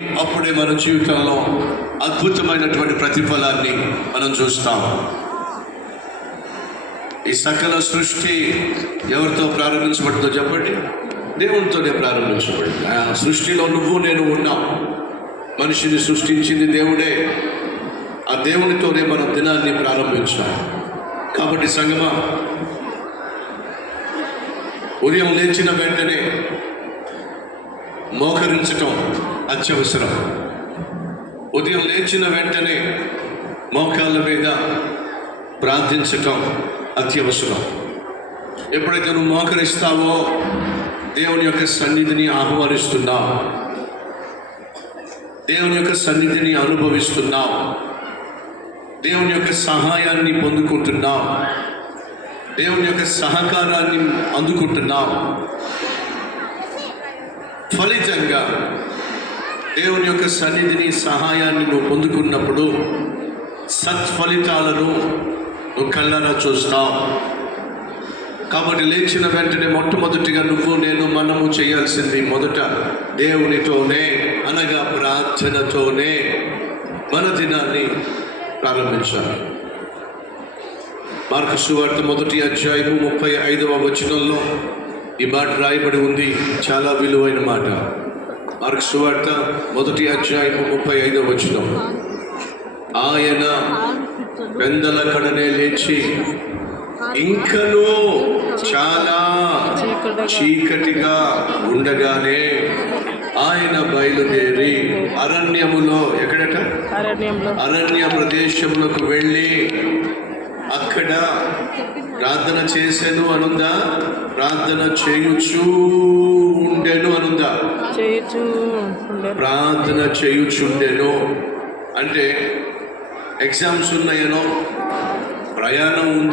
అప్పుడే మన జీవితంలో అద్భుతమైనటువంటి ప్రతిఫలాన్ని మనం చూస్తాం. ఈ సకల సృష్టి ఎవరితో ప్రారంభించబడిందో చెప్పండి? దేవునితోనే ప్రారంభించబడింది. ఆ సృష్టిలో నువ్వు నేను ఉన్నాం. మనిషిని సృష్టించింది దేవుడే. ఆ దేవునితోనే మనం దినాన్ని ప్రారంభించాం. కాబట్టి సంగమా, ఉదయం లేచిన వెంటనే మోకరించటం అత్యవసరం. ఉదయం లేచిన వెంటనే మోకాళ్ళ మీద ప్రార్థించటం అత్యవసరం. ఎప్పుడైతే నువ్వు మోకరిస్తావో దేవుని యొక్క సన్నిధిని ఆహ్వానిస్తున్నావు, దేవుని యొక్క సన్నిధిని అనుభవిస్తున్నావు, దేవుని యొక్క సహాయాన్ని పొందుకుంటున్నావు, దేవుని యొక్క సహకారాన్ని అందుకుంటున్నావు. ఫలితంగా దేవుని యొక్క సన్నిధిని సహాయాన్ని నువ్వు పొందుకున్నప్పుడు సత్ఫలితాలను నువ్వు కళ్ళారా చూస్తావు. కాబట్టి లేచిన వెంటనే మొట్టమొదటిగా నువ్వు నేను మనము చేయాల్సింది మొదట దేవునితోనే, అనగా ప్రార్థనతోనే మన దినాన్ని ప్రారంభించాలి. మార్కు సువార్త 1:35 ఈ మాట రాయబడి ఉంది. చాలా విలువైన మాట. మార్కు సువార్త 1:35 ఆయన పెందల కడనే లేచి ఇంకనూ చాలా చీకటిగా ఉండగానే ఆయన బయలుదేరి అరణ్యములో, ఎక్కడట? అరణ్య ప్రదేశములకు వెళ్ళి అక్కడ ప్రార్థన చేసెను అనుందా? ప్రార్థన చేయుచూ ఉండెను అనుందా? ప్రార్థన చేయుచుండెను అంటే ఎగ్జామ్స్ ఉన్నాయనో, ప్రయాణం ఉందా,